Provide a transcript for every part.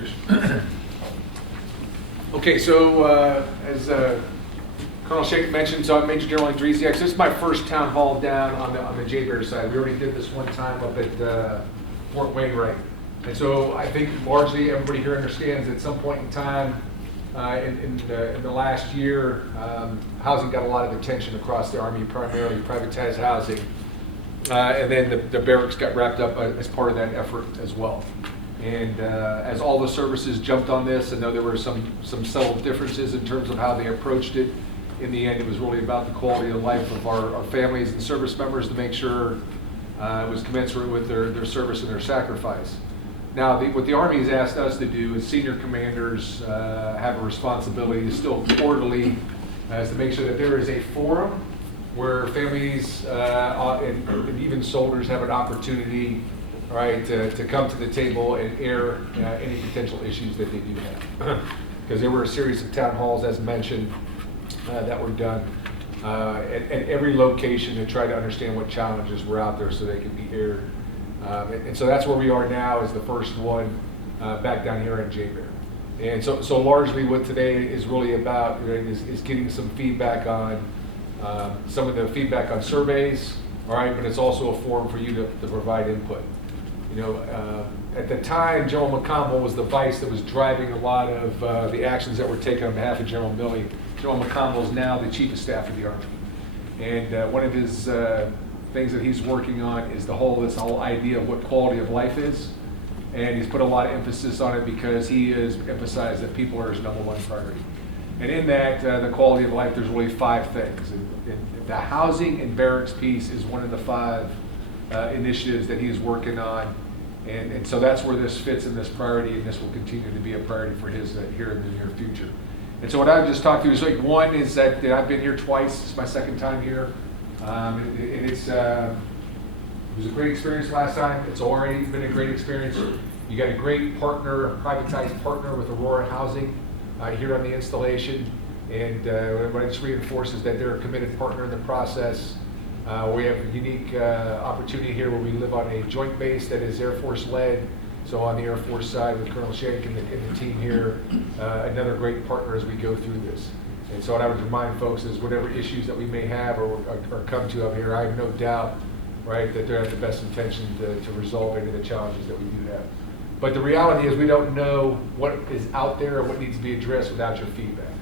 Trish. Okay, so as Colonel Shake mentioned, so I'm Major General Andrysiak. So this is my first town hall down on the JBER side. We already did this one time up at Fort Wainwright. And so I think largely everybody here understands at some point in time in the last year, housing got a lot of attention across the Army, primarily privatized housing. And then the barracks got wrapped up as part of that effort as well. And as all the services jumped on this, I know there were some subtle differences in terms of how they approached it. In the end, it was really about the quality of life of our families and service members to make sure it was commensurate with their service and their sacrifice. Now, what the Army has asked us to do as senior commanders have a responsibility to still quarterly is to make sure that there is a forum where families and even soldiers have an opportunity, right, to come to the table and air any potential issues that they do have. Because there were a series of town halls, as mentioned, that were done at every location to try to understand what challenges were out there so they could be aired. And so that's where we are now, is the first one back down here in JBER. And so largely what today is really about is getting some feedback on some of the feedback on surveys, all right, but it's also a forum for you to provide input. You know, at the time, General McConville was the vice that was driving a lot of the actions that were taken on behalf of General Milley. General McConville is now the Chief of Staff of the Army. And one of his things that he's working on is this whole idea of what quality of life is. And he's put a lot of emphasis on it because he has emphasized that people are his number one priority. And in that, the quality of life, there's really 5 things. And the housing and barracks piece is one of the 5 initiatives that he's working on. And so that's where this fits in this priority, and this will continue to be a priority for his here in the near future. And so what I would just talk through is one is that I've been here twice. It's my second time here. It was a great experience last time. It's already been a great experience. You got a great partner, a privatized partner with Aurora Housing here on the installation. And what I just reinforce is that they're a committed partner in the process. We have a unique opportunity here where we live on a joint base that is Air Force led. So on the Air Force side with Colonel Shank and the team here, another great partner as we go through this. And so what I would remind folks is whatever issues that we may have or come to up here, I have no doubt, right, that they're at the best intention to resolve any of the challenges that we do have. But the reality is we don't know what is out there or what needs to be addressed without your feedback,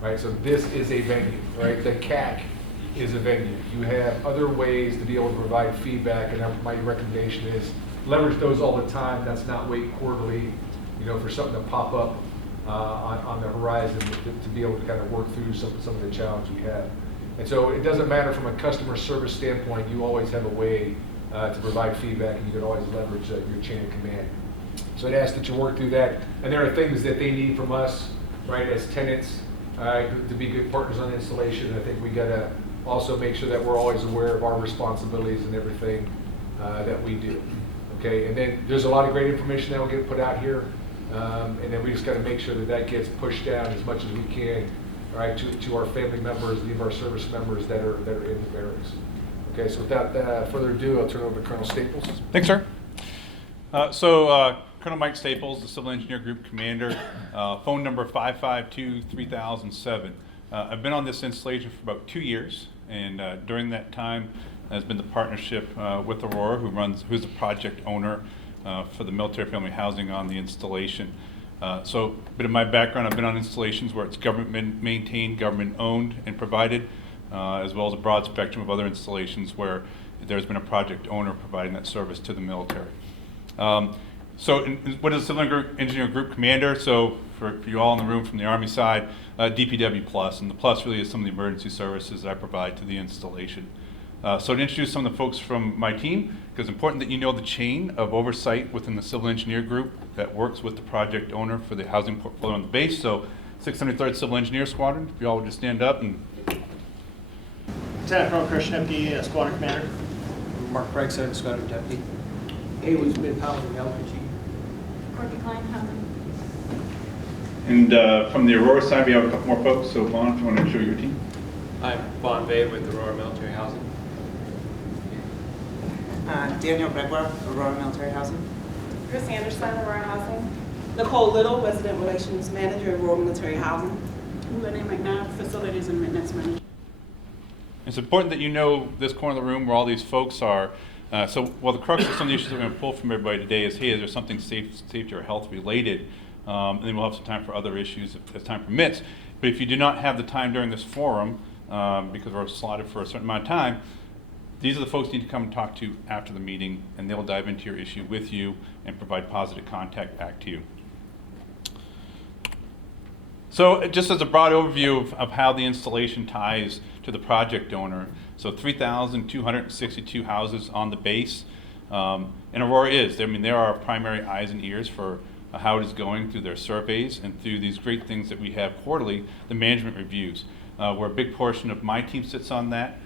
right? So this is a venue, right? The CAC is a venue. You have other ways to be able to provide feedback, and my recommendation is leverage those all the time. That's not wait quarterly, for something to pop up on the horizon to be able to kind of work through some of the challenges we have. And so it doesn't matter from a customer service standpoint, you always have a way to provide feedback, and you can always leverage your chain of command. So I'd ask that you work through that. And there are things that they need from us, right, as tenants, to be good partners on installation. And I think we got to also make sure that we're always aware of our responsibilities and everything that we do. Okay, and then there's a lot of great information that will get put out here. And then we just got to make sure that gets pushed down as much as we can, right, to our family members, any of our service members that are in the barracks. Okay, so without further ado, I'll turn it over to Colonel Staples. Thanks, sir. Colonel Mike Staples, the Civil Engineer Group Commander, phone number 552-3007. I've been on this installation for about 2 years, and during that time has been the partnership with Aurora, who's the project owner for the military family housing on the installation. So a bit of my background, I've been on installations where it's government maintained, government owned and provided, as well as a broad spectrum of other installations where there's been a project owner providing that service to the military. What is a Civil Engineer Group Commander? So for you all in the room from the Army side, DPW Plus, and the Plus really is some of the emergency services that I provide to the installation. So to introduce some of the folks from my team, because it's important that you know the chain of oversight within the Civil Engineer Group that works with the project owner for the housing portfolio on the base. So 603rd Civil Engineer Squadron, if you all would just stand up. And Lieutenant Colonel Krishnevsky, Squadron Commander. Mark Craigson, Squadron Deputy. Haley Smith, Housing Element Chief. Courtney Klein, Housing. And from the Aurora side, we have a couple more folks. So Vaughn, if you want to show your team. I'm Vaughn Vade with Aurora Military Housing. Daniel Bregler, Aurora Military Housing. Chris Anderson, Aurora Housing. Nicole Little, Resident Relations Manager in Rural Military Housing. Lenny McNabb, Facilities and Maintenance Manager. It's important that you know this corner of the room where all these folks are. So while the crux of some of the issues we're going to pull from everybody today is, hey, is there something safety or health related? And then we'll have some time for other issues as time permits. But if you do not have the time during this forum, because we're slotted for a certain amount of time, these are the folks you need to come and talk to after the meeting, and they'll dive into your issue with you and provide positive contact back to you. So just as a broad overview of how the installation ties to the project owner, so 3,262 houses on the base, and Aurora is. There are our primary eyes and ears for how it is going through their surveys and through these great things that we have quarterly, the management reviews, where a big portion of my team sits on that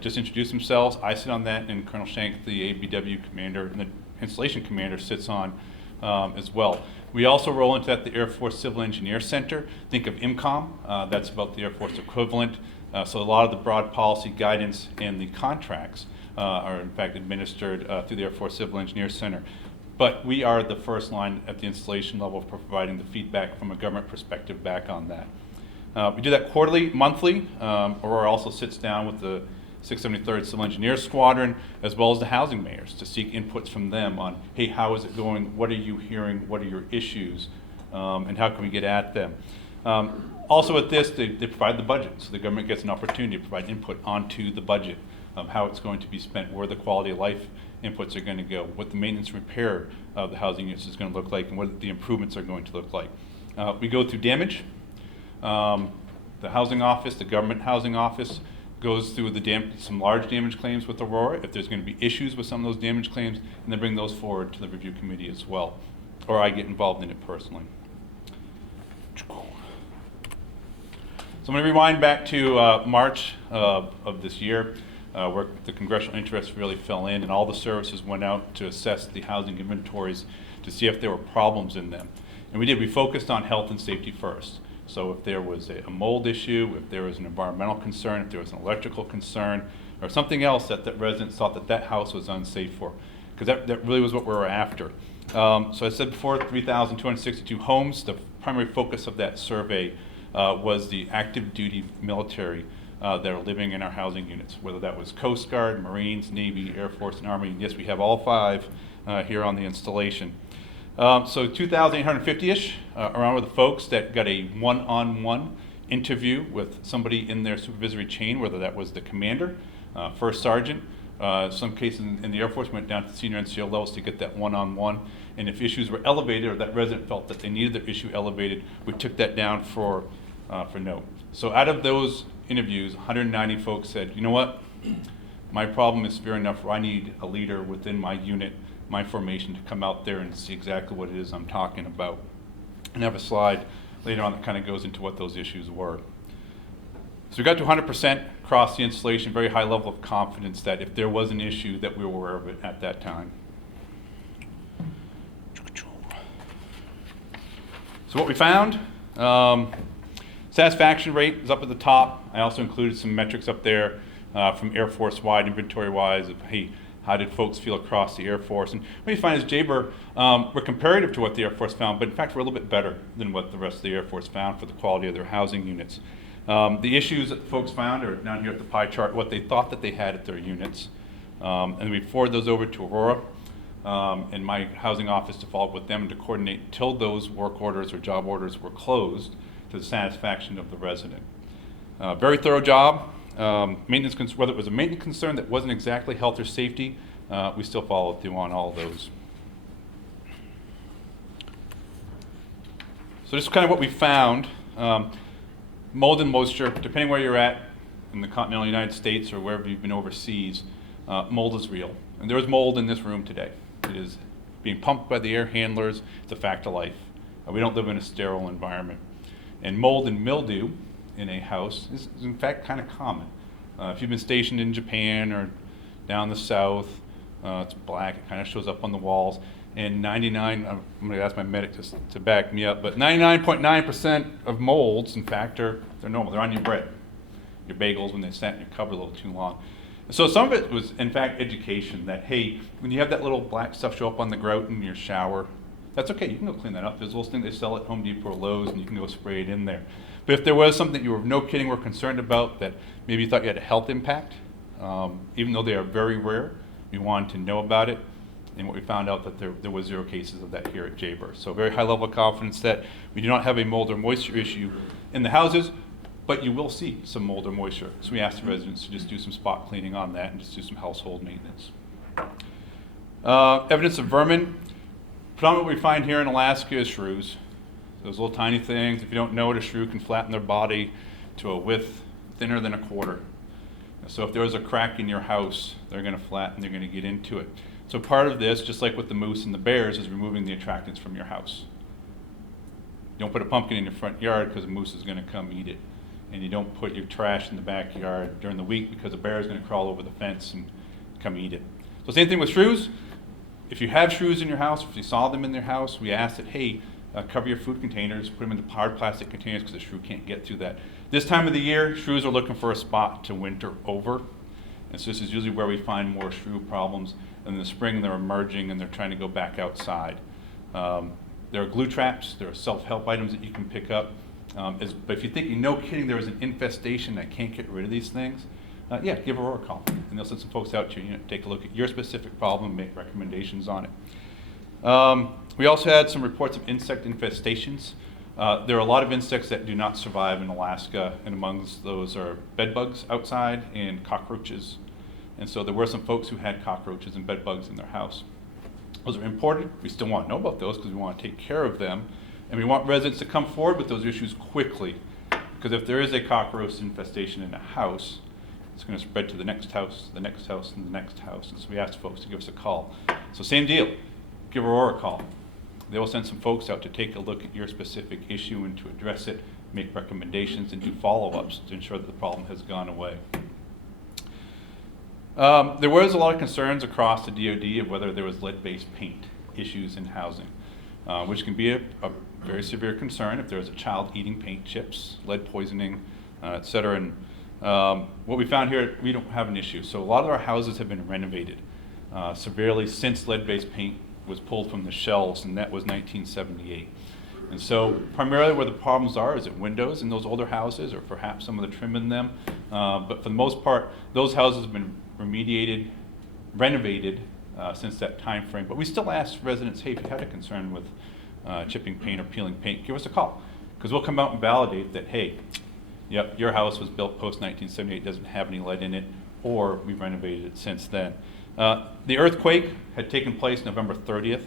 just introduce themselves. I sit on that, and Colonel Shank, the ABW commander, and the installation commander sits on as well. We also roll into that the Air Force Civil Engineer Center. Think of IMCOM, that's about the Air Force equivalent. So a lot of the broad policy guidance and the contracts are in fact administered through the Air Force Civil Engineer Center. But we are the first line at the installation level for providing the feedback from a government perspective back on that. We do that quarterly, monthly. Aurora also sits down with the 673rd Civil Engineer Squadron, as well as the housing mayors, to seek inputs from them on, hey, how is it going? What are you hearing? What are your issues? And how can we get at them? Also with this, they provide the budget, so the government gets an opportunity to provide input onto the budget of how it's going to be spent, where the quality of life inputs are going to go, what the maintenance and repair of the housing units is going to look like, and what the improvements are going to look like. We go through damage. The housing office, the government housing office, goes through some large damage claims with Aurora, if there's going to be issues with some of those damage claims, and then bring those forward to the review committee as well. Or I get involved in it personally. So I'm going to rewind back to March of this year, where the congressional interest really fell in, and all the services went out to assess the housing inventories to see if there were problems in them. And we did. We focused on health and safety first. So if there was a mold issue, if there was an environmental concern, if there was an electrical concern, or something else that residents thought that house was unsafe for, because that really was what we were after. So I said before, 3,262 homes. The primary focus of that survey was the active duty military that are living in our housing units, whether that was Coast Guard, Marines, Navy, Air Force, and Army. And yes, we have all five here on the installation. So 2,850-ish around with the folks that got a one-on-one interview with somebody in their supervisory chain, whether that was the commander, first sergeant. Some cases in the Air Force went down to senior NCO levels to get that one-on-one. And if issues were elevated, or that resident felt that they needed their issue elevated, we took that down for note. So out of those interviews, 190 folks said, you know what, my problem is severe enough where I need a leader within my unit, my formation, to come out there and see exactly what it is I'm talking about. And I have a slide later on that kind of goes into what those issues were. So we got to 100% across the installation, very high level of confidence that if there was an issue that we were aware of it at that time. So what we found, satisfaction rate is up at the top. I also included some metrics up there from Air Force-wide, inventory-wise, of, hey, how did folks feel across the Air Force? And what you find is JBER, we're comparative to what the Air Force found, but in fact we're a little bit better than what the rest of the Air Force found for the quality of their housing units. The issues that folks found are down here at the pie chart, what they thought that they had at their units. And we forward those over to Aurora and my housing office to follow up with them to coordinate until those work orders or job orders were closed to the satisfaction of the resident. Very thorough job. Maintenance, whether it was a maintenance concern that wasn't exactly health or safety, we still followed through on all of those. So this is kind of what we found. Mold and moisture, depending where you're at in the continental United States or wherever you've been overseas, mold is real. And there is mold in this room today. It is being pumped by the air handlers. It's a fact of life. We don't live in a sterile environment. And mold and mildew in a house is in fact kind of common. If you've been stationed in Japan or down the south, it's black, it kind of shows up on the walls. And I'm going to ask my medic to back me up, but 99.9% of molds, in fact, they're normal. They're on your bread, your bagels when they sat in your cupboard a little too long. So some of it was, in fact, education that, hey, when you have that little black stuff show up on the grout in your shower, that's okay, you can go clean that up. There's a little thing they sell at Home Depot or Lowe's, and you can go spray it in there. But if there was something you were, no kidding, were concerned about that maybe you thought you had a health impact, even though they are very rare, we wanted to know about it. And what we found out that there was 0 cases of that here at JBER. So very high level of confidence that we do not have a mold or moisture issue in the houses, but you will see some mold or moisture. So we asked the residents to just do some spot cleaning on that and just do some household maintenance. Evidence of vermin. Predominantly what we find here in Alaska is shrews. Those little tiny things. If you don't know it, a shrew can flatten their body to a width thinner than a quarter. So if there was a crack in your house, they're going to flatten, they're going to get into it. So part of this, just like with the moose and the bears, is removing the attractants from your house. You don't put a pumpkin in your front yard because a moose is going to come eat it. And you don't put your trash in the backyard during the week because a bear is going to crawl over the fence and come eat it. So same thing with shrews. If you have shrews in your house, if you saw them in their house, we ask that, hey, cover your food containers, put them in the hard plastic containers because the shrew can't get through that. This time of the year, shrews are looking for a spot to winter over. And so this is usually where we find more shrew problems. And in the spring, they're emerging and they're trying to go back outside. There are glue traps, there are self-help items that you can pick up. But if you're thinking, no kidding, there was an infestation, I can't get rid of these things, yeah, give Aurora a call. And they'll send some folks out to you, take a look at your specific problem and make recommendations on it. We also had some reports of insect infestations. There are a lot of insects that do not survive in Alaska, and amongst those are bed bugs outside and cockroaches. And so there were some folks who had cockroaches and bed bugs in their house. Those are important. We still want to know about those because we want to take care of them. And we want residents to come forward with those issues quickly. Because if there is a cockroach infestation in a house, it's going to spread to the next house, the next house, and the next house. And so we asked folks to give us a call. So same deal. Give Aurora a call. They will send some folks out to take a look at your specific issue and to address it, make recommendations, and do follow-ups to ensure that the problem has gone away. There was a lot of concerns across the DoD of whether there was lead-based paint issues in housing, which can be a very severe concern if there's a child eating paint chips, lead poisoning, et cetera. And what we found here, we don't have an issue. So a lot of our houses have been renovated severely since lead-based paint was pulled from the shelves, and that was 1978. And so primarily where the problems are is at windows in those older houses or perhaps some of the trim in them. But for the most part, those houses have been remediated, renovated since that time frame. But we still ask residents, hey, if you had a concern with chipping paint or peeling paint, give us a call. Because we'll come out and validate that, hey, yep, your house was built post-1978, doesn't have any lead in it, or we've renovated it since then. The earthquake had taken place November 30th.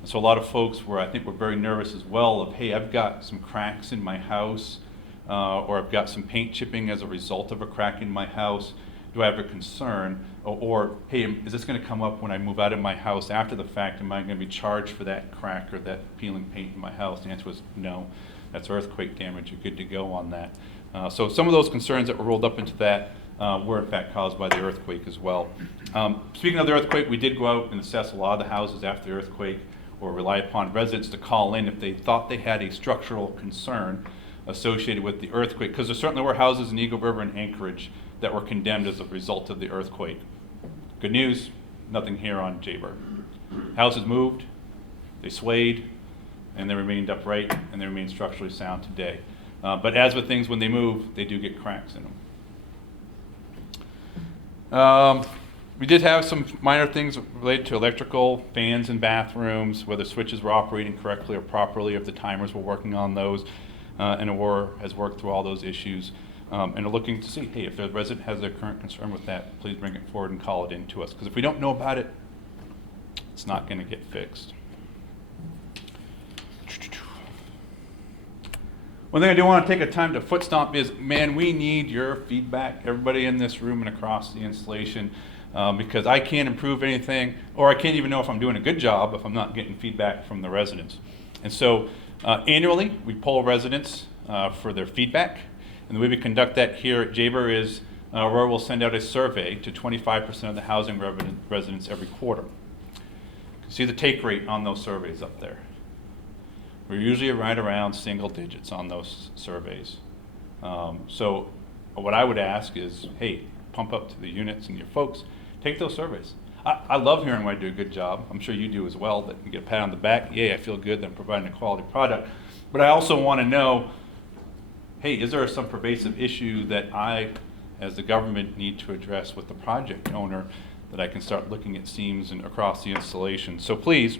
And so a lot of folks were very nervous as well of, hey, I've got some cracks in my house, or I've got some paint chipping as a result of a crack in my house. Do I have a concern? Or hey, is this going to come up when I move out of my house after the fact? Am I going to be charged for that crack or that peeling paint in my house? The answer was no. That's earthquake damage. You're good to go on that. So some of those concerns that were rolled up into that were in fact caused by the earthquake as well. Speaking of the earthquake, we did go out and assess a lot of the houses after the earthquake, or rely upon residents to call in if they thought they had a structural concern associated with the earthquake, because there certainly were houses in Eagle River and Anchorage that were condemned as a result of the earthquake. Good news, nothing here on JBER. Houses moved, they swayed, and they remained upright, and they remain structurally sound today. But as with things, when they move, they do get cracks in them. We did have some minor things related to electrical, fans in bathrooms, whether switches were operating correctly or properly, if the timers were working on those, and Aurora has worked through all those issues. And are looking to see, hey, if the resident has a current concern with that, please bring it forward and call it in to us. Because if we don't know about it, it's not going to get fixed. One thing I do want to take a time to foot stomp is, man, we need your feedback, everybody in this room and across the installation, because I can't improve anything, or I can't even know if I'm doing a good job if I'm not getting feedback from the residents. And so annually, we poll residents for their feedback. And the way we conduct that here at JBER is Aurora will send out a survey to 25% of the housing residents every quarter. You can see the take rate on those surveys up there. We're usually right around single digits on those surveys. So what I would ask is, hey, pump up to the units and your folks, take those surveys. I love hearing when I do a good job. I'm sure you do as well, that you get a pat on the back. Yay, I feel good that I'm providing a quality product. But I also want to know, hey, is there some pervasive issue that I, as the government, need to address with the project owner, that I can start looking at seams and across the installation? So please,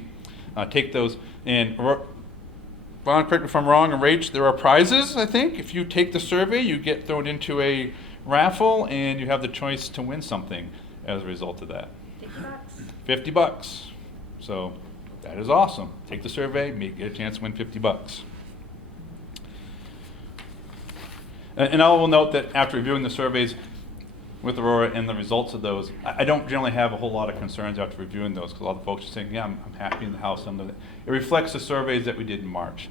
take those. And Ron, correct me if I'm wrong, and Rach, there are prizes, I think. If you take the survey, you get thrown into a raffle, and you have the choice to win something as a result of that. $50. $50. So that is awesome. Take the survey, get a chance to win $50. And I will note that after reviewing the surveys with Aurora and the results of those, I don't generally have a whole lot of concerns after reviewing those, because a lot of folks are saying, yeah, I'm happy in the house. It reflects the surveys that we did in March.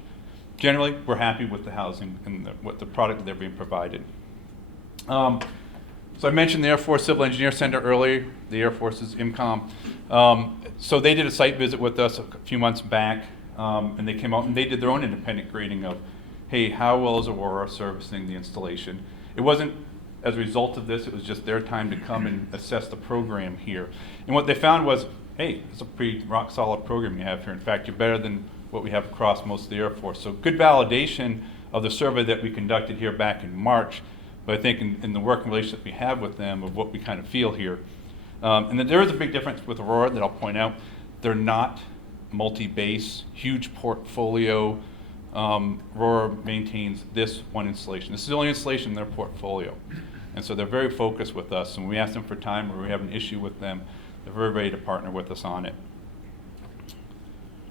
Generally, we're happy with the housing and with the product that they're being provided. So I mentioned the Air Force Civil Engineer Center earlier, the Air Force's IMCOM. So they did a site visit with us a few months back, and they came out and they did their own independent grading of, hey, how well is Aurora servicing the installation? It wasn't as a result of this, it was just their time to come and assess the program here. And what they found was, hey, it's a pretty rock solid program you have here. In fact, you're better than what we have across most of the Air Force. So good validation of the survey that we conducted here back in March. But I think in the working relationship we have with them of what we kind of feel here. And then there is a big difference with Aurora that I'll point out. They're not multi-base, huge portfolio. Aurora maintains this one installation. This is the only installation in their portfolio. And so they're very focused with us. And when we ask them for time or we have an issue with them, they're very ready to partner with us on it.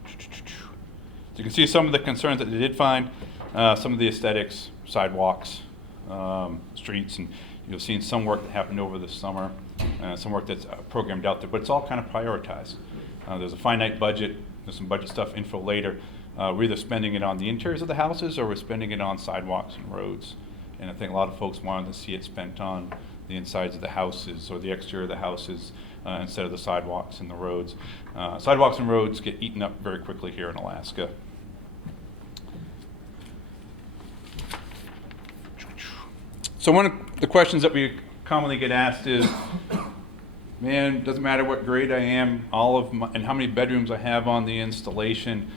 So you can see some of the concerns that they did find, some of the aesthetics, sidewalks, streets, and you'll see some work that happened over the summer, some work that's programmed out there, but it's all kind of prioritized. There's a finite budget, there's some budget stuff info later. We're either spending it on the interiors of the houses or we're spending it on sidewalks and roads. And I think a lot of folks wanted to see it spent on the insides of the houses or the exterior of the houses instead of the sidewalks and the roads. Sidewalks and roads get eaten up very quickly here in Alaska. So one of the questions that we commonly get asked is, man, it doesn't matter what grade I am, and how many bedrooms I have on the installation,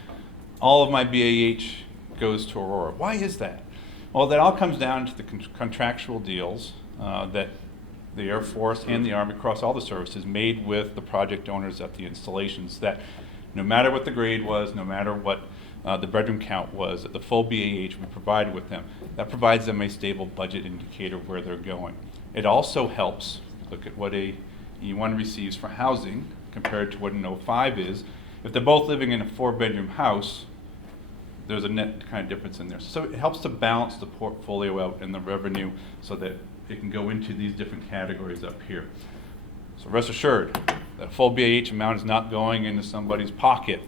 all of my BAH goes to Aurora. Why is that? Well, that all comes down to the contractual deals that the Air Force and the Army across all the services made with the project owners at the installations, that no matter what the grade was, no matter what the bedroom count was, that the full BAH we provided with them, that provides them a stable budget indicator where they're going. It also helps look at what a E1 receives for housing compared to what an O5 is. If they're both living in a 4-bedroom house, there's a net kind of difference in there. So it helps to balance the portfolio out and the revenue so that it can go into these different categories up here. So rest assured, that full BAH amount is not going into somebody's pocket.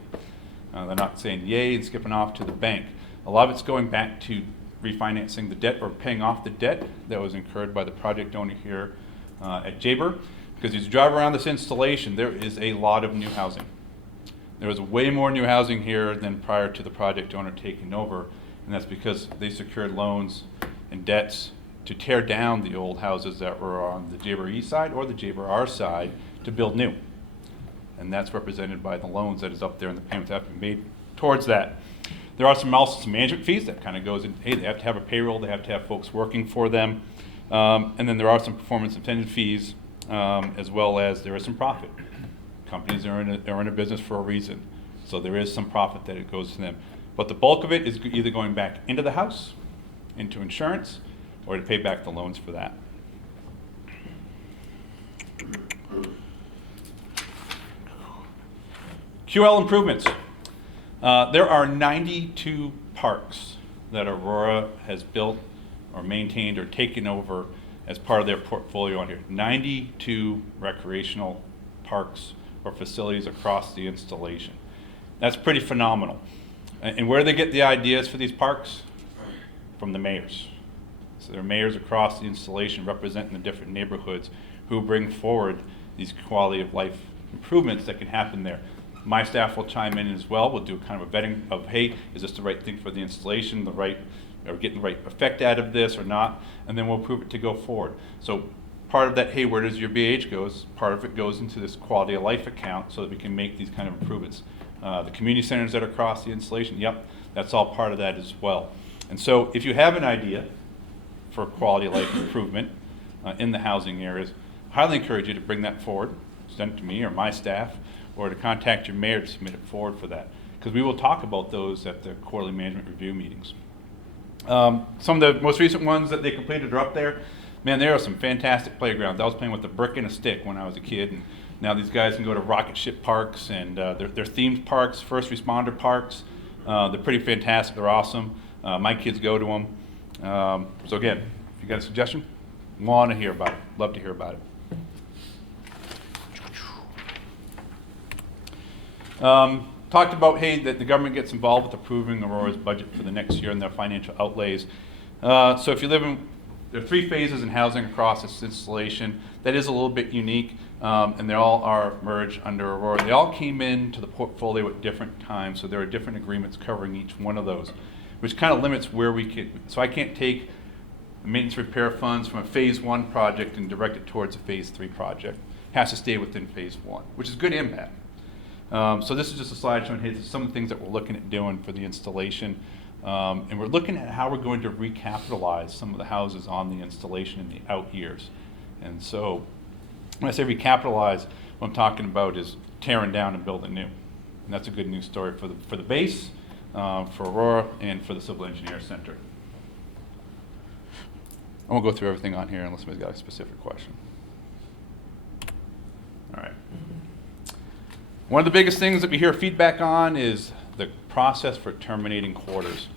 They're not saying yay and skipping off to the bank. A lot of it's going back to refinancing the debt or paying off the debt that was incurred by the project owner here at JBER. Because as you drive around this installation, there is a lot of new housing. There was way more new housing here than prior to the project owner taking over, and that's because they secured loans and debts to tear down the old houses that were on the JBER side or the JBER side to build new. And that's represented by the loans that is up there and the payments that have been made towards that. There are also some management fees that kind of goes in, hey, they have to have a payroll, they have to have folks working for them. And then there are some performance incentive fees, as well as there is some profit. Companies are in a business for a reason. So there is some profit that it goes to them. But the bulk of it is either going back into the house, into insurance, or to pay back the loans for that. QL improvements. There are 92 parks that Aurora has built or maintained or taken over as part of their portfolio on here. 92 recreational parks or facilities across the installation. That's pretty phenomenal. And where do they get the ideas for these parks? From the mayors. So there are mayors across the installation representing the different neighborhoods who bring forward these quality of life improvements that can happen there. My staff will chime in as well. We'll do kind of a vetting of, hey, is this the right thing for the installation, are we getting the right effect out of this or not? And then we'll prove it to go forward. So part of that, hey, where does your BH goes? Part of it goes into this quality of life account so that we can make these kind of improvements. The community centers that are across the installation, yep, that's all part of that as well. And so if you have an idea for quality of life improvement in the housing areas, I highly encourage you to bring that forward, send it to me or my staff, or to contact your mayor to submit it forward for that. Because we will talk about those at the quarterly management review meetings. Some of the most recent ones that they completed are up there. Man, there are some fantastic playgrounds. I was playing with a brick and a stick when I was a kid, and now these guys can go to rocket ship parks, and they're themed parks, first responder parks. They're pretty fantastic. They're awesome. My kids go to them. So again, if you got a suggestion, want to hear about it. Love to hear about it. Talked about, hey, that the government gets involved with approving Aurora's budget for the next year and their financial outlays. So if you live in, there are 3 phases in housing across this installation. That is a little bit unique, and they all are merged under Aurora. They all came into the portfolio at different times, so there are different agreements covering each one of those, which kind of limits where we could, so I can't take maintenance repair funds from a phase 1 project and direct it towards a phase 3 project. It has to stay within phase 1, which is good and bad. So this is just a slide showing, hey, some of the things that we're looking at doing for the installation. And we're looking at how we're going to recapitalize some of the houses on the installation in the out years. And so when I say recapitalize, what I'm talking about is tearing down and building new. And that's a good news story for the base, for Aurora, and for the Civil Engineer Center. I won't go through everything on here unless somebody's got a specific question. All right. One of the biggest things that we hear feedback on is the process for terminating quarters.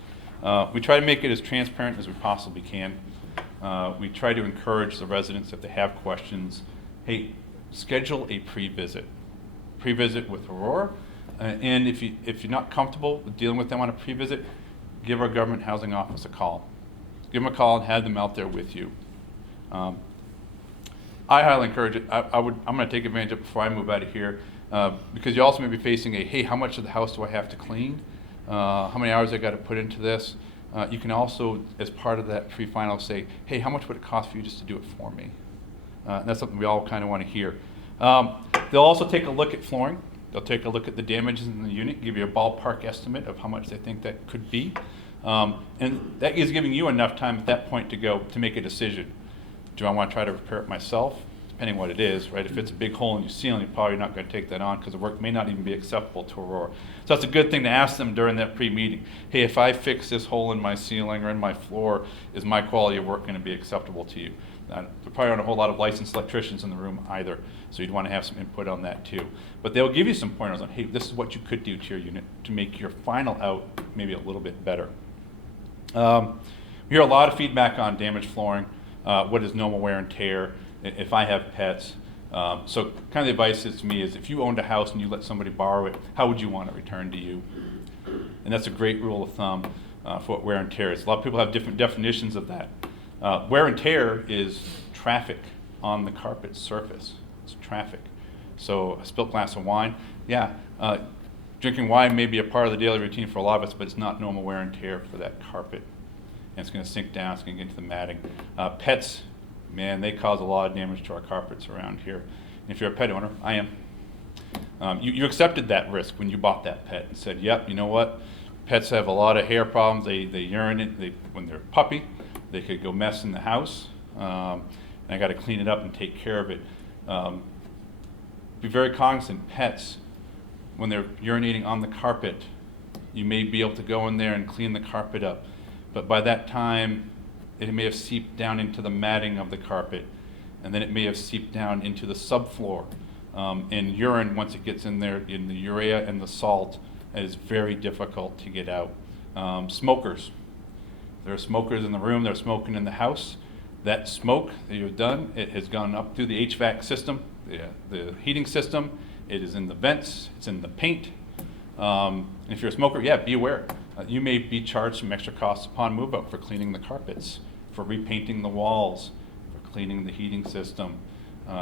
We try to make it as transparent as we possibly can. We try to encourage the residents, if they have questions, hey, schedule a pre-visit. Pre-visit with Aurora, and if you're not comfortable with dealing with them on a pre-visit, give our government housing office a call. Give them a call and have them out there with you. I highly encourage it. I'm going to take advantage of it before I move out of here. Because you also may be facing a, hey, how much of the house do I have to clean? How many hours I got to put into this? You can also, as part of that pre-final, say, hey, how much would it cost for you just to do it for me? And that's something we all kind of want to hear. They'll also take a look at flooring. They'll take a look at the damages in the unit, give you a ballpark estimate of how much they think that could be. And that is giving you enough time at that point to make a decision. Do I want to try to repair it myself? Depending what it is, right? If it's a big hole in your ceiling, you're probably not going to take that on because the work may not even be acceptable to Aurora. So that's a good thing to ask them during that pre-meeting. Hey, if I fix this hole in my ceiling or in my floor, is my quality of work going to be acceptable to you? There probably aren't a whole lot of licensed electricians in the room either, so you'd want to have some input on that too. But they'll give you some pointers on, hey, this is what you could do to your unit to make your final out maybe a little bit better. We hear a lot of feedback on damaged flooring, what is normal wear and tear, if I have pets. So kind of the advice is to me is if you owned a house and you let somebody borrow it, how would you want it returned to you? And that's a great rule of thumb for what wear and tear is. A lot of people have different definitions of that. Wear and tear is traffic on the carpet surface. It's traffic. So a spilt glass of wine, yeah, drinking wine may be a part of the daily routine for a lot of us, but it's not normal wear and tear for that carpet. And it's going to sink down, it's going to get into the matting. Pets, man, they cause a lot of damage to our carpets around here. And if you're a pet owner, I am. You accepted that risk when you bought that pet and said, yep, you know what? Pets have a lot of hair problems. They urinate when they're a puppy. They could go mess in the house. And I got to clean it up and take care of it. Be very cognizant, pets, when they're urinating on the carpet, you may be able to go in there and clean the carpet up. But by that time, it may have seeped down into the matting of the carpet, and then it may have seeped down into the subfloor. And urine, once it gets in there, in the urea and the salt, it is very difficult to get out. Smokers. There are smokers in the room, they're smoking in the house. That smoke that you've done, it has gone up through the HVAC system, the heating system. It is in the vents, it's in the paint. And if you're a smoker, yeah, be aware. You may be charged some extra costs upon move out for cleaning the carpets, for repainting the walls, for cleaning the heating system,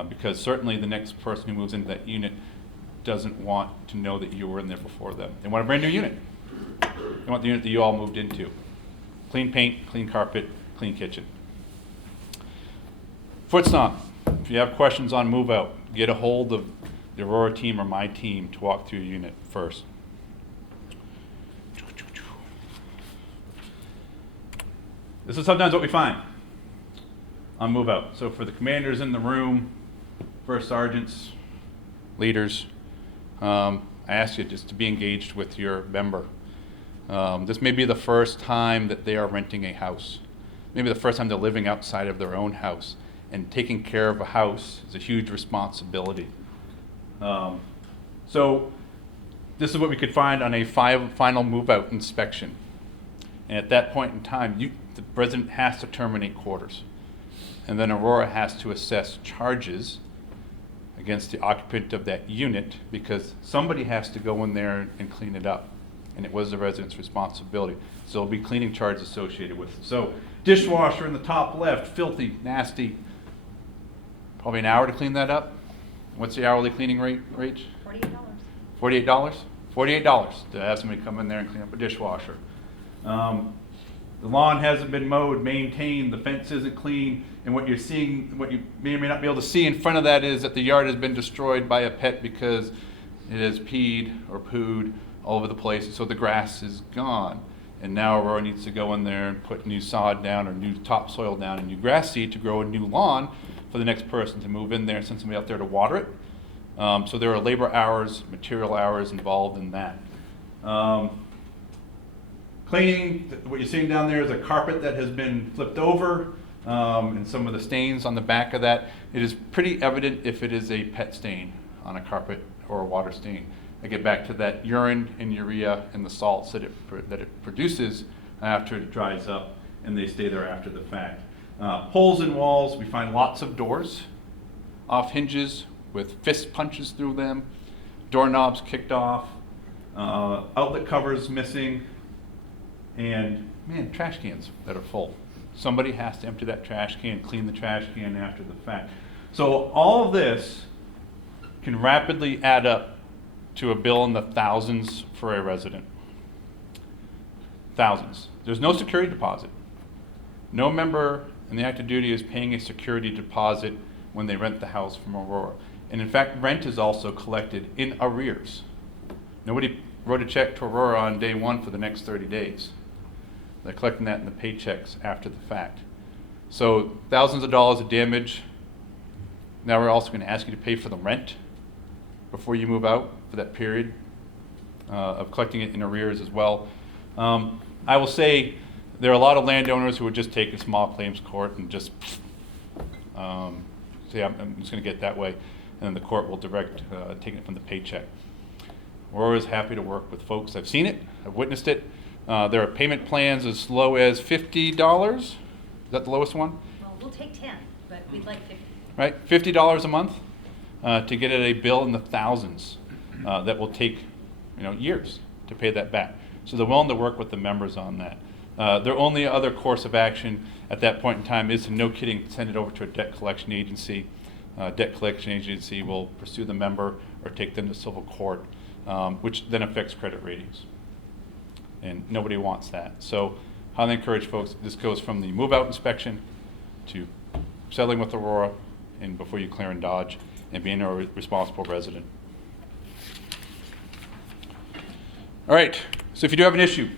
because certainly the next person who moves into that unit doesn't want to know that you were in there before them. They want a brand new unit. They want the unit that you all moved into. Clean paint, clean carpet, clean kitchen. Foot stomp. If you have questions on move out, get a hold of the Aurora team or my team to walk through your unit first. This is sometimes what we find on move out. So for the commanders in the room, first sergeants, leaders, I ask you just to be engaged with your member. This may be the first time that they are renting a house. Maybe the first time they're living outside of their own house. And taking care of a house is a huge responsibility. So this is what we could find on a final move-out inspection. And at that point in time, the resident has to terminate quarters. And then Aurora has to assess charges against the occupant of that unit because somebody has to go in there and clean it up. And it was the resident's responsibility. So there'll be cleaning charges associated with it. So dishwasher in the top left, filthy, nasty. Probably an hour to clean that up. What's the hourly cleaning rate? $48. $48? $48 to have somebody come in there and clean up a dishwasher. The lawn hasn't been mowed, maintained, the fence isn't clean, and what you're seeing, what you may or may not be able to see in front of that is that the yard has been destroyed by a pet because it has peed or pooed all over the place, so the grass is gone. And now Aurora needs to go in there and put new sod down or new topsoil down and new grass seed to grow a new lawn for the next person to move in there and send somebody out there to water it. So there are labor hours, material hours involved in that. Cleaning, what you're seeing down there is a carpet that has been flipped over and some of the stains on the back of that. It is pretty evident if it is a pet stain on a carpet or a water stain. I get back to that urine and urea and the salts that it produces after it dries up, and they stay there after the fact. Holes in walls, we find lots of doors off hinges with fist punches through them, doorknobs kicked off, outlet covers missing, and man, trash cans that are full. Somebody has to empty that trash can, clean the trash can after the fact. So all of this can rapidly add up to a bill in the thousands for a resident. Thousands. There's no security deposit. No member in the active duty is paying a security deposit when they rent the house from Aurora. And in fact, rent is also collected in arrears. Nobody wrote a check to Aurora on day one for the next 30 days. They're collecting that in the paychecks after the fact. So thousands of dollars of damage. Now we're also going to ask you to pay for the rent before you move out for that period of collecting it in arrears as well. I will say there are a lot of landowners who would just take a small claims court and just say, I'm just going to get it that way, and then the court will direct taking it from the paycheck. We're always happy to work with folks. I've seen it, I've witnessed it. There are payment plans as low as $50. Is that the lowest one? Well, we'll take 10, but we'd like 50. Right, $50 a month to get at a bill in the thousands that will take years to pay that back. So they're willing to work with the members on that. Their only other course of action at that point in time is to, no kidding, send it over to a debt collection agency. Debt collection agency will pursue the member or take them to civil court, which then affects credit ratings. And nobody wants that. So highly encourage folks, this goes from the move-out inspection to settling with Aurora and before you clear and dodge and being a responsible resident. All right, so if you do have an issue,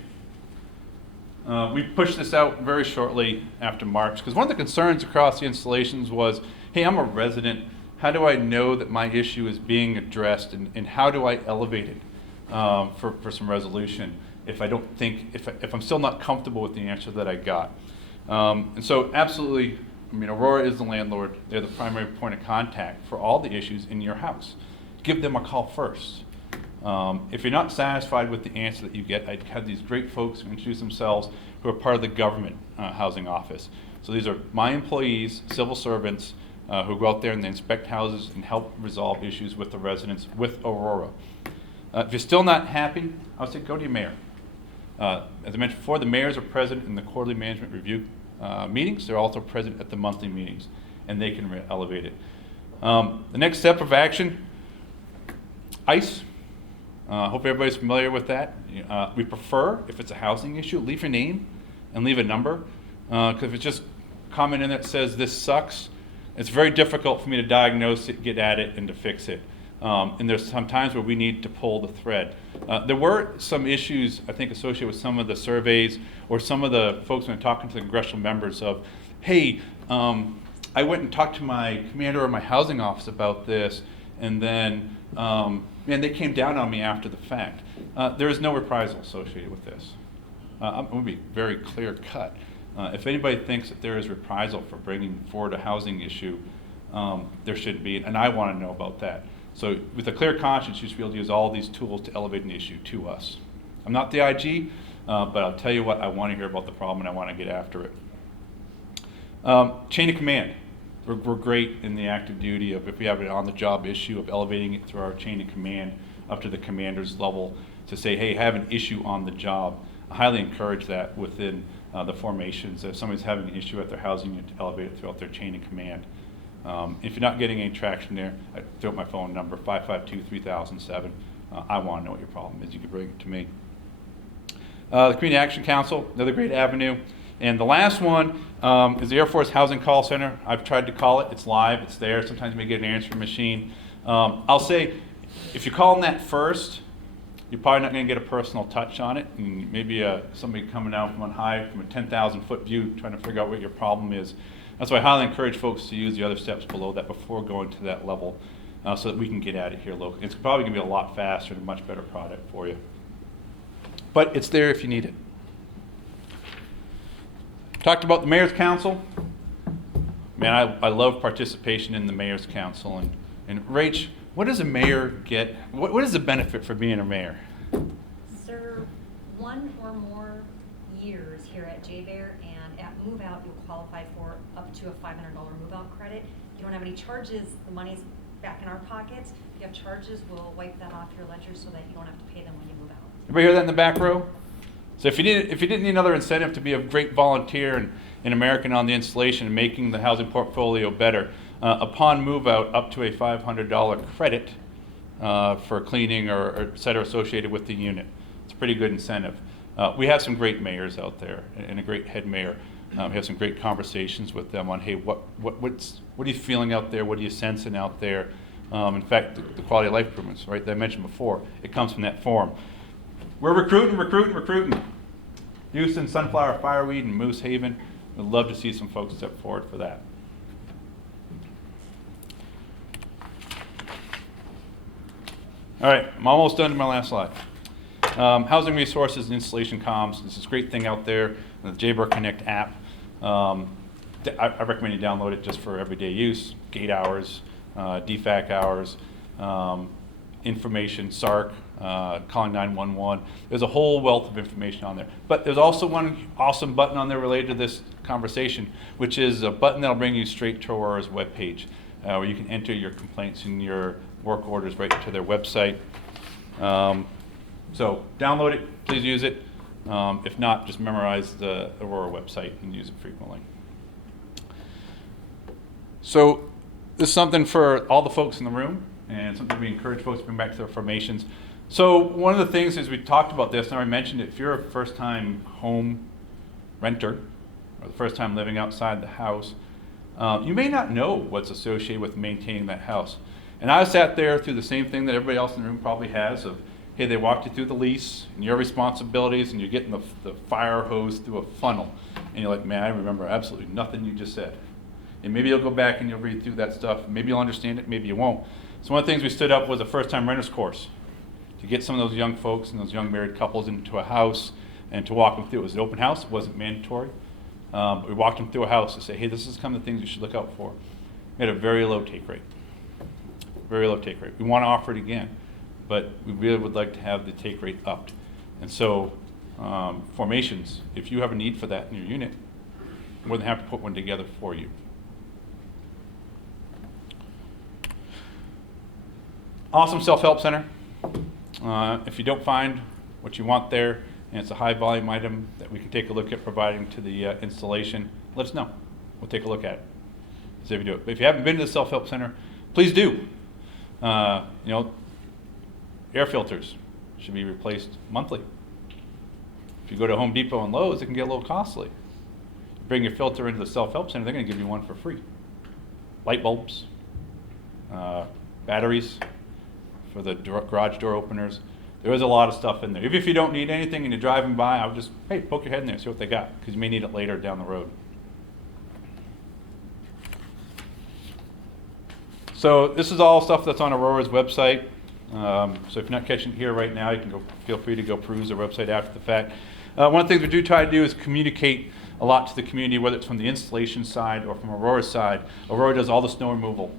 we pushed this out very shortly after March because one of the concerns across the installations was, hey, I'm a resident. How do I know that my issue is being addressed, and how do I elevate it for some resolution if I'm still not comfortable with the answer that I got? And so absolutely, Aurora is the landlord. They're the primary point of contact for all the issues in your house. Give them a call first. If you're not satisfied with the answer that you get, I have these great folks who introduce themselves who are part of the government housing office. So these are my employees, civil servants, who go out there and they inspect houses and help resolve issues with the residents with Aurora. If you're still not happy, I would say go to your mayor. As I mentioned before, the mayors are present in the quarterly management review meetings. They're also present at the monthly meetings, and they can elevate it. The next step of action, ICE. Hope everybody's familiar with that. We prefer, if it's a housing issue, leave your name and leave a number. Because if it's just a comment in that says this sucks, It's very difficult for me to diagnose it, get at it, and to fix it. And there's some times where we need to pull the thread. There were some issues, I think, associated with some of the surveys or some of the folks when talking to the congressional members of, hey, I went and talked to my commander or my housing office about this, and then, man, they came down on me after the fact. There is no reprisal associated with this. I'm going to be very clear cut. If anybody thinks that there is reprisal for bringing forward a housing issue, there should be, and I want to know about that. So with a clear conscience, you should be able to use all these tools to elevate an issue to us. I'm not the IG, but I'll tell you what, I want to hear about the problem and I want to get after it. Chain of command. We're great in the active duty of if we have an on-the-job issue of elevating it through our chain of command up to the commander's level to say, hey, have an issue on the job. I highly encourage that within the formations. If somebody's having an issue at their housing unit, to elevate it throughout their chain of command. If you're not getting any traction there, I throw out my phone number, 552-3007. I want to know what your problem is. You can bring it to me. The Community Action Council, another great avenue. And the last one is the Air Force Housing Call Center. I've tried to call it. It's live. It's there. Sometimes you may get an answering machine. I'll say, if you call them that first, you're probably not going to get a personal touch on it. And maybe somebody coming out from on high, from a 10,000-foot view, trying to figure out what your problem is. That's why I highly encourage folks to use the other steps below that before going to that level so that we can get at it here locally. It's probably going to be a lot faster and a much better product for you. But it's there if you need it. Talked about the Mayor's Council. Man, I love participation in the Mayor's Council. And Rach, what does a mayor get? What is the benefit for being a mayor? Serve 1 or more years here at JBER, and at move out, you'll qualify for up to a $500 move out credit. You don't have any charges, the money's back in our pockets. If you have charges, we'll wipe that off your ledger so that you don't have to pay them when you move out. Everybody hear that in the back row? So if you didn't need another incentive to be a great volunteer and an American on the installation and making the housing portfolio better, upon move out, up to a $500 credit for cleaning or et cetera associated with the unit. It's a pretty good incentive. We have some great mayors out there and a great head mayor. We have some great conversations with them on, hey, what are you feeling out there? What are you sensing out there? In fact, the quality of life improvements, right, that I mentioned before, it comes from that forum. We're recruiting. Houston, Sunflower, Fireweed, and Moose Haven. We'd love to see some folks step forward for that. All right, I'm almost done to my last slide. Housing resources and installation comms. This is a great thing out there, the JBER Connect app. I recommend you download it just for everyday use. Gate hours, DFAC hours, information, SARC, calling 911. There's a whole wealth of information on there. But there's also one awesome button on there related to this conversation, which is a button that'll bring you straight to our webpage, where you can enter your complaints and your work orders right to their website. So download it, please use it. If not, just memorize the Aurora website and use it frequently. So this is something for all the folks in the room and something we encourage folks to bring back to their formations. So one of the things is we talked about this, and I already mentioned it, if you're a first-time home renter or the first time living outside the house, you may not know what's associated with maintaining that house. And I sat there through the same thing that everybody else in the room probably has of, hey, they walked you through the lease and your responsibilities and you're getting the fire hose through a funnel. And you're like, man, I remember absolutely nothing you just said. And maybe you'll go back and you'll read through that stuff. Maybe you'll understand it, maybe you won't. So one of the things we stood up was a first-time renters course to get some of those young folks and those young married couples into a house and to walk them through. It was an open house, it wasn't mandatory. But we walked them through a house to say, hey, this is kind of the things you should look out for. We had a very low take rate. Very low take rate. We want to offer it again, but we really would like to have the take rate upped. And so formations, if you have a need for that in your unit, we're more than happy to put one together for you. Awesome self-help center. If you don't find what you want there, and it's a high volume item that we can take a look at providing to the installation, let us know. We'll take a look at it. See if you do it. But if you haven't been to the self-help center, please do. Air filters should be replaced monthly. If you go to Home Depot and Lowe's, it can get a little costly. You bring your filter into the self-help center, they're going to give you one for free. light bulbs, batteries for the garage door openers. There is a lot of stuff in there. Even if you don't need anything and you're driving by, I would just, hey, poke your head in there, see what they got, because you may need it later down the road. So this is all stuff that's on Aurora's website. So if you're not catching it here right now, you can go. Feel free to go peruse the website after the fact. One of the things we do try to do is communicate a lot to the community, whether it's from the installation side or from Aurora's side. Aurora does all the snow removal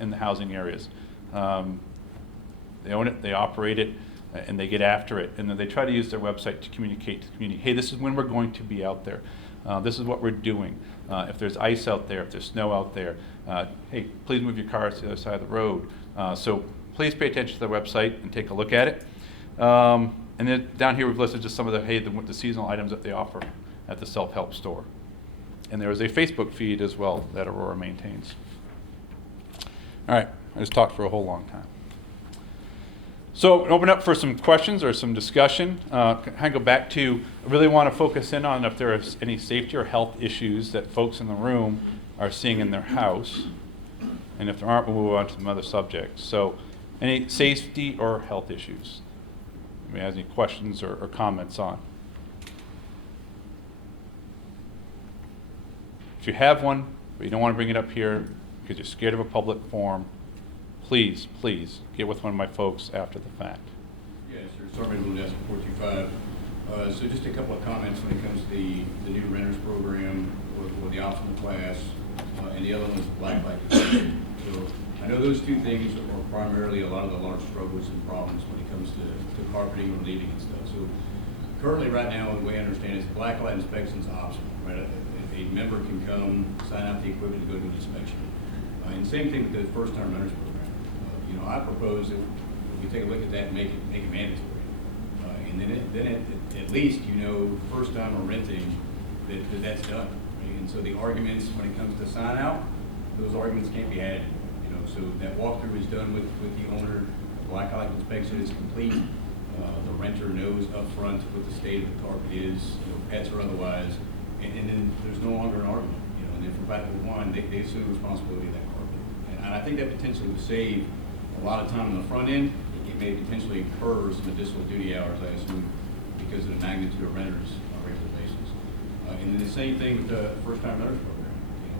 in the housing areas. They own it, they operate it, and they get after it. And then they try to use their website to communicate to the community, hey, this is when we're going to be out there. This is what we're doing. If there's ice out there, if there's snow out there, hey, please move your cars to the other side of the road. So please pay attention to the website and take a look at it. And then down here we've listed just some of the seasonal items that they offer at the self-help store. And there is a Facebook feed as well that Aurora maintains. All right, I just talked for a whole long time. So open up for some questions or some discussion. Kind of go back to, I really want to focus in on if there are any safety or health issues that folks in the room are seeing in their house. And if there aren't, we'll move on to some other subjects. So any safety or health issues? Anybody has any questions or comments on? If you have one, but you don't want to bring it up here because you're scared of a public forum, please get with one of my folks after the fact. Yes, sir. Sorry, Lunes 425. So just a couple of comments when it comes to the new renters program or the optional class, and the other one is the black light. So I know those two things are primarily a lot of the large struggles and problems when it comes to carpeting or leaving and stuff. So currently right now, the way I understand it is black light inspection is optional, right? A member can come, sign out the equipment to go to an inspection. And same thing with the first-time renters program. I propose that we take a look at that and make it mandatory. And then at least, first time or renting, that's done. Right? And so the arguments when it comes to sign out, those arguments can't be had. So that walkthrough is done with the owner. The black light inspection is complete. The renter knows up front what the state of the carpet is, pets or otherwise, and then there's no longer an argument. And then for practical one, they assume responsibility of that carpet. And I think that potentially would save a lot of time on the front end. It may potentially incur some additional duty hours, I assume, because of the magnitude of renters on a regular basis. And then the same thing with the first-time renters program.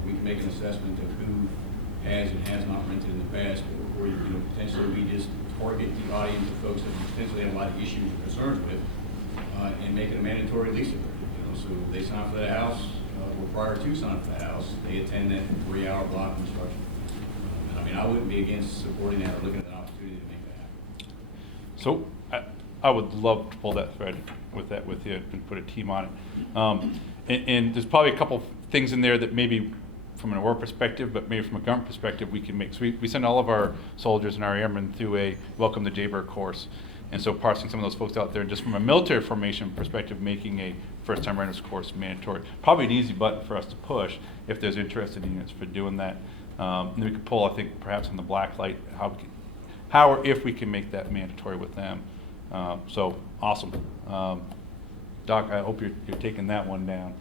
We can make an assessment of who has and has not rented in the past, or potentially we just target the audience of folks that potentially have a lot of issues or concerns with, and make it a mandatory lease agreement. So they sign for that house, or prior to signing for that house, they attend that 3-hour block instruction. I wouldn't be against supporting that or looking at an opportunity to make that happen. So I would love to pull that thread with you and put a team on it. And there's probably a couple things in there that maybe from an Aurora perspective, but maybe from a government perspective, we can make. So we send all of our soldiers and our airmen through a Welcome to JBER course. And so parsing some of those folks out there, just from a military formation perspective, making a first-time renters course mandatory. Probably an easy button for us to push if there's interested units for doing that. And then we could pull, I think, perhaps on the black light, how or if we can make that mandatory with them. So awesome. Doc, I hope you're taking that one down.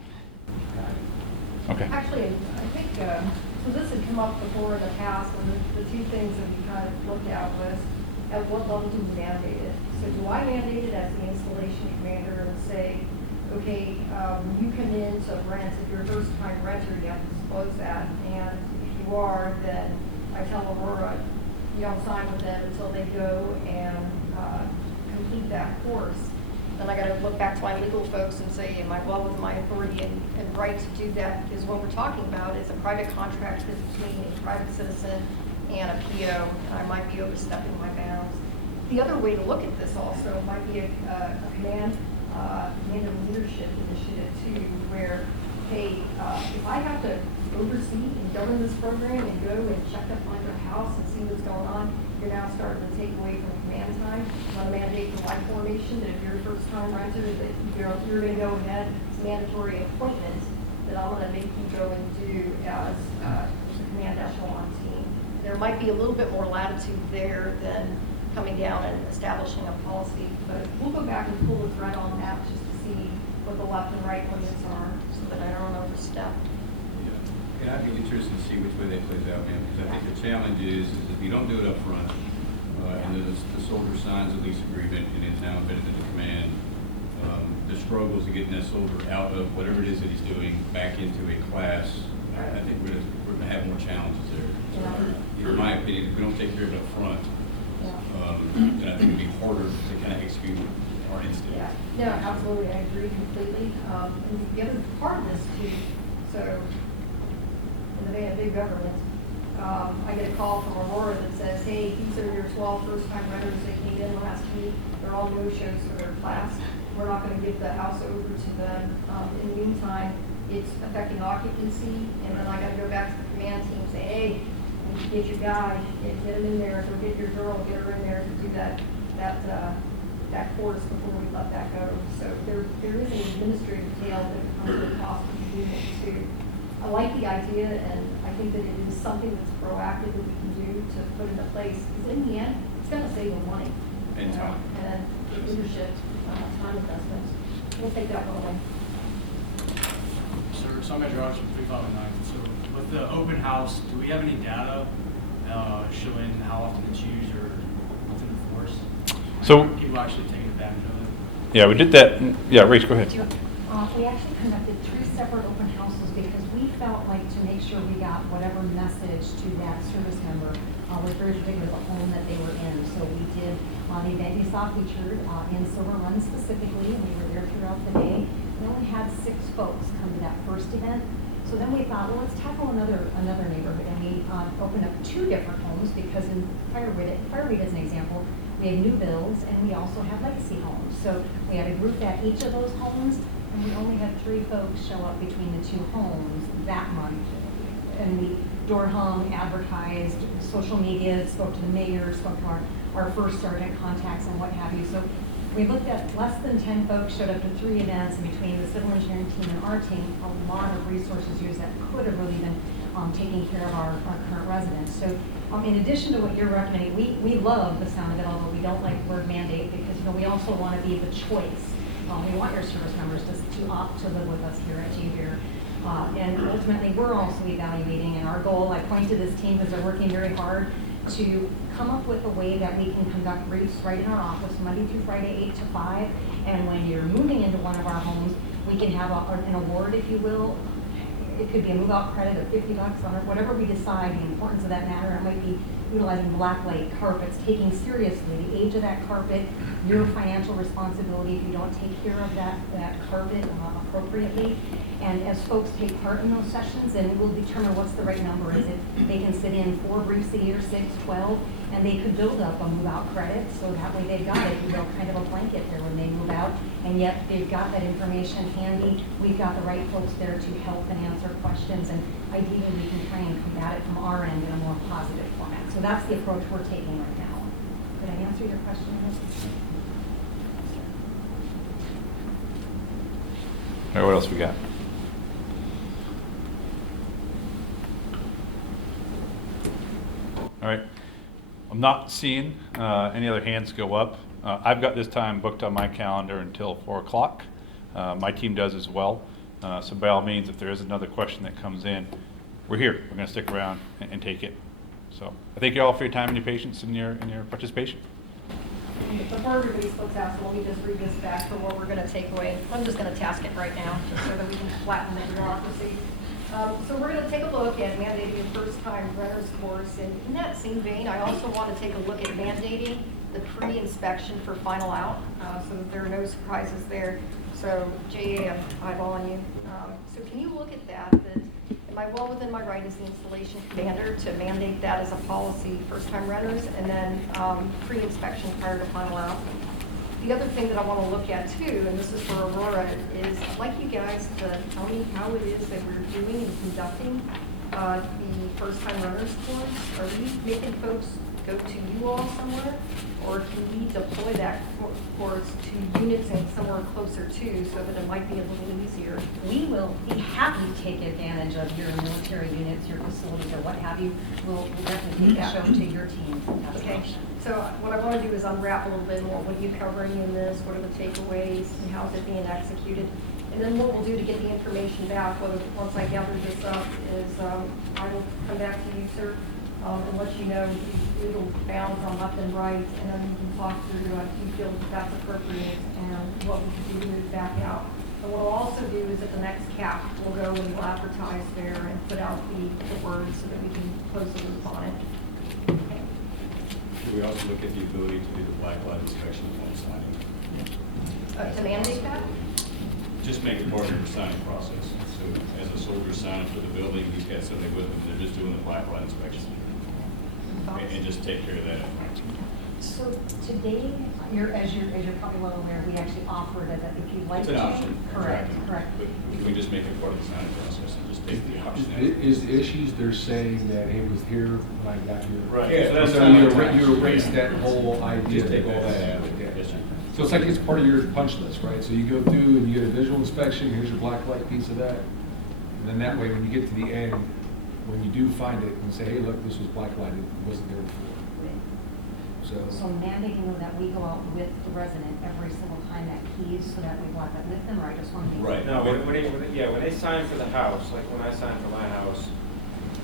Okay. Actually, I think, so this had come up before in the past, and the two things that we kind of looked at was, at what level do we mandate it? So do I mandate it as the installation commander and say, okay, when you come in to rent, if you're a first-time renter, you have to disclose that, and if you are, then I tell Aurora, you don't sign with them until they go and complete that course. Then I got to look back to my legal folks and say, am I well within my authority and right to do that? Because what we're talking about is a private contract between a private citizen and a PO, and I might be overstepping my bounds. The other way to look at this also might be a command and leadership initiative too, where, hey, if I have to oversee and govern this program and go and check up on your house and see what's going on, you're now starting to take away from command time. I'm going to mandate for my formation that if you're a first-time renter, that you're going to go ahead, it's a mandatory appointment that I'm going to make you go and do as a command echelon team. There might be a little bit more latitude there than coming down and establishing a policy, but we'll go back and pull the thread on that just to see what the left and right limits are so that I don't overstep. Yeah, I'd be interested to see which way that plays out, man, because I think the challenge is if you don't do it up front, and the soldier signs a lease agreement and is now embedded in the command, the struggles of getting that soldier out of whatever it is that he's doing back into a class, I think we're gonna have more challenges there. So, in my opinion, if we don't take care of it up front, then I think it'd be harder to kind of execute our instinct. Yeah, no, absolutely, I agree completely. And the other part of this too, so in the vein of big government, I get a call from Aurora that says, hey, these are your 12 first-time renters that came in last week. They're all no-shows for their class. We're not going to give the house over to them. In the meantime, it's affecting occupancy, and then I got to go back to the command team and say, hey, you need to get your guy, get him in there, or get your girl, get her in there to do that course before we let that go. So there is an administrative tail that comes with the cost of the unit too. I like the idea, and I think that it is something that's proactive that we can do to put into place. Because in the end, it's going to save them money. And time. And leadership, time investment. We'll take that one away. So I'm at your option 359. So with the open house, do we have any data showing how often it's used or what's enforced? So People actually taking advantage of it? yeah, we did that. Yeah, Rach, go ahead. We actually conducted 3 separate open houses because we felt like to make sure we got whatever message to that service member was very particular to the home that they were in. So we did the event you saw featured in Silver Run specifically, and we were there throughout the day. We only had 6 folks come to that first event. So then we thought, well, let's tackle another neighborhood, and we opened up 2 different homes because in Fireweed as an example, we have new builds and we also have legacy homes. So we had a group at each of those homes, and we only had 3 folks show up between the 2 homes that month. And we door hung, advertised, social media, spoke to the mayor, spoke to our first sergeant contacts and what have you. So we looked at less than 10 folks showed up to 3 events, and between the civil engineering team and our team, a lot of resources used that could have really been taking care of our current residents. So in addition to what you're recommending, we love the sound of it, although we don't like the word mandate because we also want to be the choice. We want your service members to opt to live with us here at JBER. And ultimately, we're also evaluating, and our goal, I point to this team because they're working very hard to come up with a way that we can conduct briefs right in our office, Monday through Friday, 8 to 5. And when you're moving into one of our homes, we can have an award, if you will. It could be a move-out credit of $50 on it, whatever we decide, the importance of that matter. It might be utilizing blacklight carpets, taking seriously the age of that carpet, your financial responsibility if you don't take care of that carpet appropriately. And as folks take part in those sessions, then we'll determine what's the right number. Is it they can sit in 4 briefs a year, 6, 12, and they could build up a move-out credit, so that way they've got it, kind of a blanket there when they move out, and yet they've got that information handy. We've got the right folks there to help and answer questions, and ideally we can try and combat it from our end in a more positive format. So that's the approach we're taking right now. Did I answer your question? All right, what else we got? All right, I'm not seeing any other hands go up. I've got this time booked on my calendar until 4 o'clock. My team does as well. So by all means, if there is another question that comes in, we're here. We're going to stick around and take it. So I thank you all for your time and your patience and your participation. Before everybody splits out, so let me just read this back for what we're going to take away. I'm just going to task it right now, just so that we can flatten that bureaucracy. So we're going to take a look at mandating a first-time renter's course. And in that same vein, I also want to take a look at mandating the pre-inspection for final out, so that there are no surprises there. So JA, I'm eyeballing you. So can you look at that? Am I well within my right as the installation commander to mandate that as a policy, first-time renters, and then pre-inspection prior to final out? The other thing that I want to look at too, and this is for Aurora, is I'd like you guys to tell me how it is that we're doing and conducting the first-time renters course. Are we making folks go to you all somewhere, or can we deploy that course to units and somewhere closer to, so that it might be a little easier? We will be happy to take advantage of your military units, your facilities, or what have you. We'll definitely take the show to your team. Okay. So what I want to do is unwrap a little bit more. What are you covering in this? What are the takeaways? And how is it being executed? And then what we'll do to get the information back, once I gather this up, is I will come back to you, sir, and let you know the legal bounds on left and right, and then we can talk through if you feel that that's appropriate and what we can do to move back out. And what I'll also do is at the next cap, we'll go and we'll advertise there and put out the words so that we can close the loop on it. Do we also look at the ability to do the black light inspection on signing? To mandate that? Just make it part of your signing process. So as a soldier signing for the building, he's got somebody with him, they're just doing the black light inspection. And just take care of that. So today, as you're probably well aware, we actually offered it that if you'd like It's to. an option. Correct, Exactly. correct. But can we just make it part of the signing process and just take the option out? Is the issues they're saying that it was here when I got here? Right. Yeah, So that's so not- you erase that whole idea. Just take all that's- that out. yeah. Yes, sir. So it's like it's part of your punch list, right? So you go through and you get a visual inspection, here's your black light piece of that. And then that way, when you get to the end, when you do find it, you can say, hey, look, this was black light, it wasn't there before. So mandating that we go out with the resident every single time that keys so that we walk that with them, or I just want to be. Right. No, when they sign for the house, like when I sign for my house,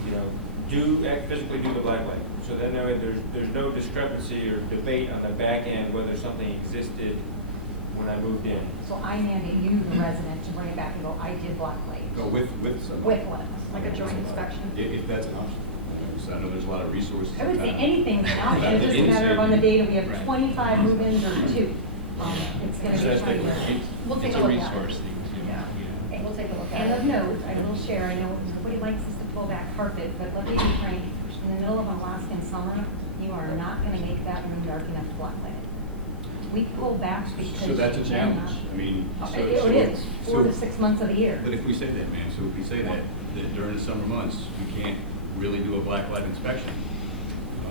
you know, physically do the black light. So then there's no discrepancy or debate on the back end whether something existed when I moved in. So I mandate you, the resident, to bring it back and go, I did black light. Go with somebody. With one of us. Like a joint inspection? If that's an option. So I know there's a lot of resources. I would say sometimes. anything's an option, it's just a matter of on the date, if we have 25 move-ins or 2. It's gonna be Just take 20. it. We'll take It's a a look at it. resource thing too. Yeah. Yeah. We'll take a look And at of it. note, I will share, I know nobody likes us to pull back carpet, but let me be frank, in the middle of an Alaskan summer, you are not gonna make that room dark enough to black light it. We pull back because. So that's a you challenge. cannot. I mean. so- It is, 4 to 6 months of the year. But if we say that, ma'am, so if we say that during the summer months, we can't really do a black light inspection,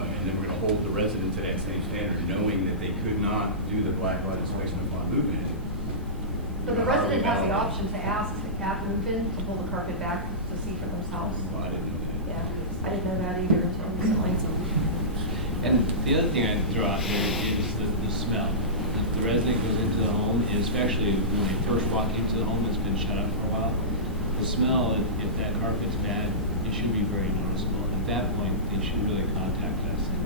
and then we're gonna hold the resident to that same standard, knowing that they could not do the black light inspection upon movement. But the resident has the option to ask at move-in to pull the carpet back to see for themselves. Well, I didn't know that. Yeah, I didn't know that either until recently. And the other thing I'd throw out there is the smell. The resident goes into the home, and especially when they first walk into the home, it's been shut up for a while. The smell, if that carpet's bad, it should be very noticeable. At that point, they should really contact us, and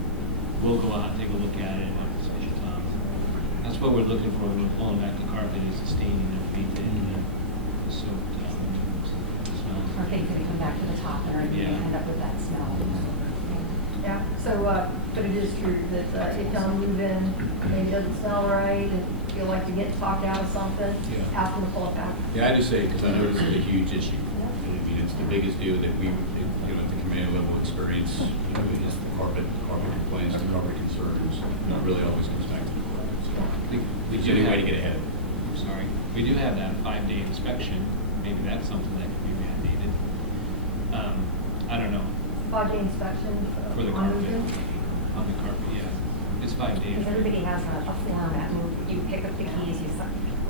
we'll go out and take a look at it at special times. That's what we're looking for when we're pulling back the carpet, is the staining of feet and the soaked smell. Or things that come back to the top and Yeah. end up with that smell. Yeah, so, but it is true that if y'all move in, maybe it doesn't smell right, and feel like you're getting talked out of something, Yeah. ask them to pull it back. Yeah, I just say, because I know this is a huge issue. Yeah. I mean, it's the biggest deal that we, you know, at the command level experience, you know, is the carpet complaints, the carpet concerns. It really always comes back to the carpet. So I think it's the only way to get ahead of it. I'm sorry. We do have that 5-day inspection. Maybe that's something that could be mandated. I don't know. 5-day inspection For the on carpet. move-in. On the carpet, yeah. It's 5 days. Because everybody has a form at move, you pick up the keys,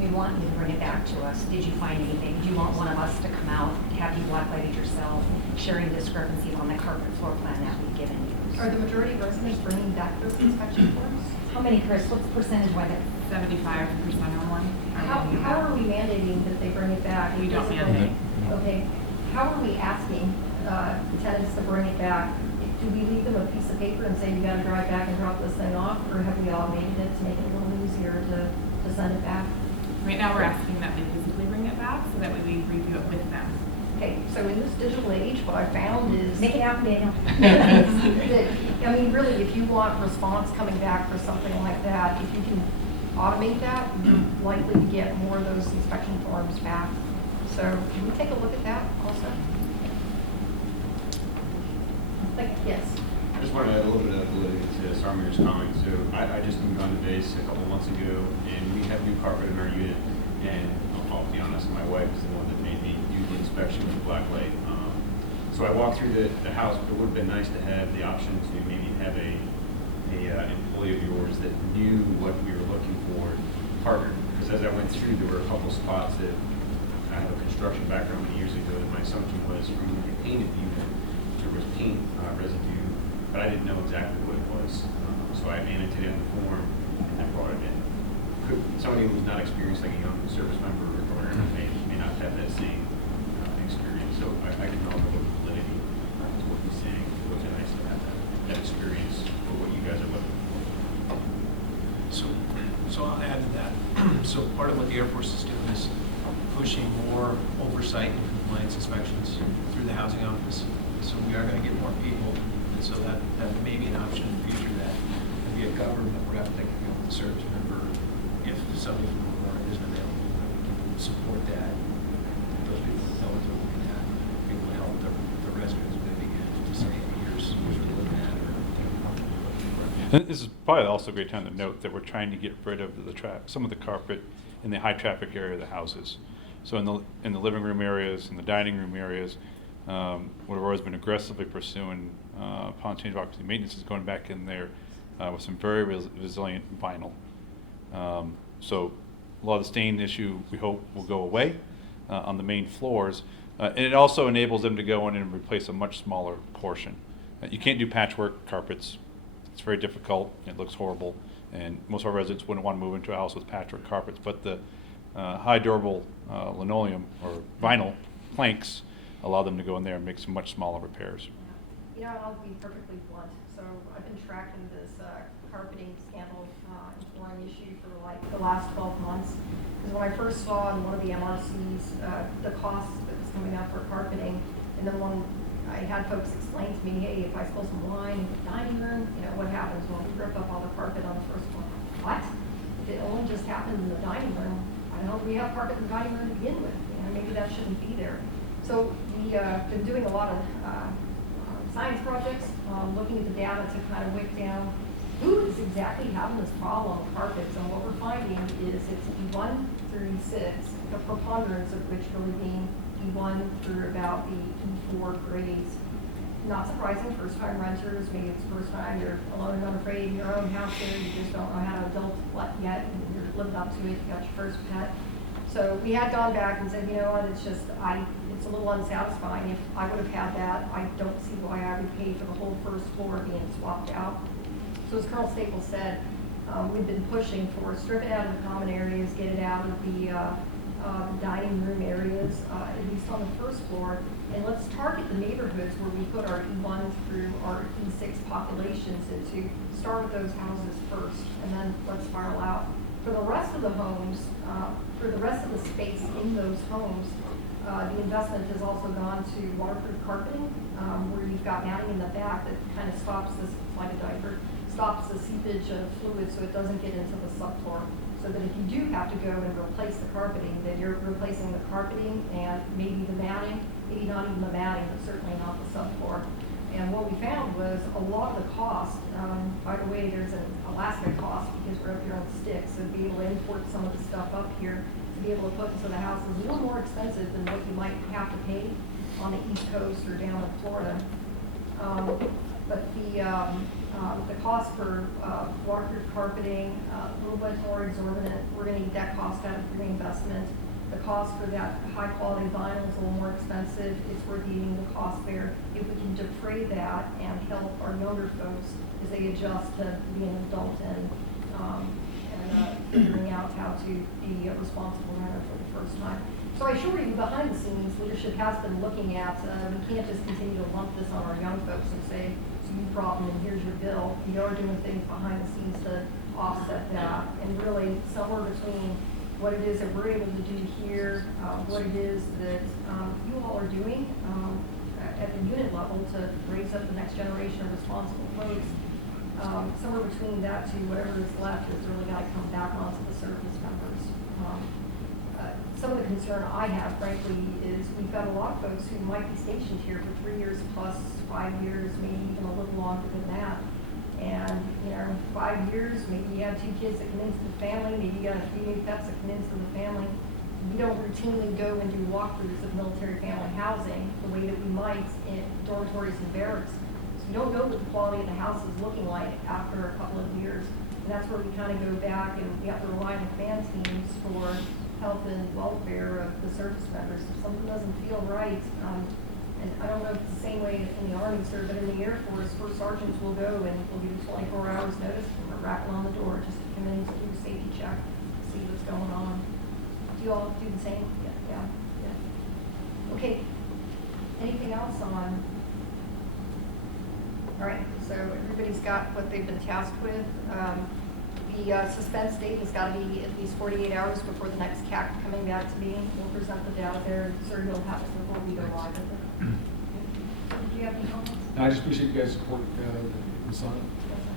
we want you to bring it back to us. Did you find anything? Do you want one of us to come out, have you black light it yourself, sharing discrepancies on the carpet floor plan that we've given you? Are the majority of residents bringing back those inspection forms? How many, Chris, what's the percentage, why that? 75% or more. How are we mandating that they bring it back? We don't Physically? mandate. Okay, how are we asking tenants to bring it back? Do we leave them a piece of paper and say, you gotta drive back and drop this thing off, or have we automated it to make it a little easier to send it back? Right now, we're asking that they physically bring it back, so that way we review it with them. Okay, so in this digital age, what I found is. Make it happen, Daniel. that, I mean, really, if you want response coming back for something like that, if you can automate that, you're likely to get more of those inspection forms back. So can we take a look at that also? Yes. I just want to add a little bit of validity to Sarmir's comment. So I just moved on to base a couple months ago, and we have new carpet in our unit. And I'll be honest, my wife is the one that made me do the inspection with the black light. So I walked through the house, but it would have been nice to have the option to maybe have a employee of yours that knew what we were looking for partnered. Because as I went through, there were a couple spots that I have a construction background many years ago that my assumption was from when we painted the unit, there was paint residue, but I didn't know exactly what it was. So I annotated the form and I brought it in. Somebody who's not experienced, like a young service member or may have that same experience. So I can know the validity of what he's saying. It would be nice to have that experience for what you guys are looking for. So I'll add to that. So part of what the Air Force is doing is pushing more oversight and compliance inspections through the housing office. So we are going to get more people, and so that may be an option in the future, that maybe a government rep that can go with the service member if somebody from the board isn't available, that we can support that. Those people know what they're looking at, be able to help the residents moving in to say, hey, here's what we're looking at, or And this is probably also a great time to note that we're trying to get rid of some of the carpet in the high traffic area of the houses. So in the living room areas, in the dining room areas, we've always been aggressively pursuing upon change of occupancy maintenance is going back in there with some very resilient vinyl. So a lot of the stain issue we hope will go away on the main floors, and it also enables them to go in and replace a much smaller portion. You can't do patchwork carpets. It's very difficult. It looks horrible, and most of our residents wouldn't want to move into a house with patchwork carpets. But the high durable linoleum or vinyl planks allow them to go in there and make some much smaller repairs. You know, I'll be perfectly blunt. So I've been tracking this carpeting scandal and flooring issue for like the last 12 months. Because when I first saw in one of the MRCs the cost that was coming out for carpeting, and then when I had folks explain to me, hey, if I spill some wine in the dining room, you know, what happens when we rip up all the carpet on the first floor? What? If it only just happened in the dining room, I know we have carpet in the dining room to begin with. You know, maybe that shouldn't be there. So we've been doing a lot of science projects, looking at the data to kind of wick down who is exactly having this problem with carpets. And what we're finding is it's E1 through E6, the preponderance of which really being E1 through about the E4 grades. Not surprising, first-time renters, maybe it's the first time you're alone and unafraid in your own house there, you just don't know how to adult yet, and you're living up to it, you got your first pet. So we had gone back and said, you know what, it's just, it's a little unsatisfying. If I would have had that, I don't see why I would pay for the whole first floor being swapped out. So as Colonel Staples said, we've been pushing for strip it out of the common areas, get it out of the dining room areas, at least on the first floor, and let's target the neighborhoods where we put our E1 through our E6 populations into, start with those houses first, and then let's spiral out. For the rest of the homes, for the rest of the space in those homes, the investment has also gone to waterproof carpeting, where you've got matting in the back that kind of stops this, like a diaper, stops the seepage of fluid so it doesn't get into the subfloor. So that if you do have to go and replace the carpeting, then you're replacing the carpeting and maybe the matting, maybe not even the matting, but certainly not the subfloor. And what we found was a lot of the cost, by the way, there's an Alaskan cost because we're up here on sticks, so being able to import some of the stuff up here to be able to put into the house is a little more expensive than what you might have to pay on the East Coast or down in Florida. But the cost for waterproof carpeting, a little bit more exorbitant. We're going to eat that cost out of reinvestment. The cost for that high quality vinyl is a little more expensive. It's worth eating the cost there. If we can defray that and help our younger folks as they adjust to being an adult and figuring out how to be a responsible renter for the first time. So I assure you, behind the scenes, leadership has been looking at, we can't just continue to lump this on our young folks and say, it's a new problem and here's your bill. We are doing things behind the scenes to offset that, and really somewhere between what it is that we're able to do here, what it is that you all are doing at the unit level to raise up the next generation of responsible folks. Somewhere between that to whatever is left is really got to come back onto the service members. Some of the concern I have, frankly, is we've got a lot of folks who might be stationed here for 3 years plus 5 years, maybe even a little longer than that. And, 5 years, maybe you have 2 kids that come into the family, maybe you got a few new pets that come into the family. We don't routinely go and do walkthroughs of military family housing the way that we might in dormitories and barracks. So we don't know what the quality of the house is looking like after a couple of years. And that's where we kind of go back and we have to rely on the command teams for health and welfare of the service members. If something doesn't feel right, and I don't know if it's the same way in the Army, sir, but in the Air Force, first sergeants will go and will give you 24 hours notice and we're rapping on the door just to come in to do a safety check, see what's going on. Do you all do the same? Yeah. Okay, anything else on? All right, so everybody's got what they've been tasked with. The suspense date has got to be at least 48 hours before the next CAC coming back to me. We'll present the data there, and sir, you'll have it before we go live with it. Do you have any comments? I just appreciate you guys' support, the son, Yes, sir.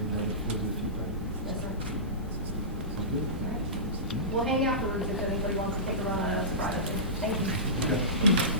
and look forward to the feedback. Yes, sir. Sounds good? All right. We'll hang afterwards if anybody wants to take a run on us privately. Thank you. Okay.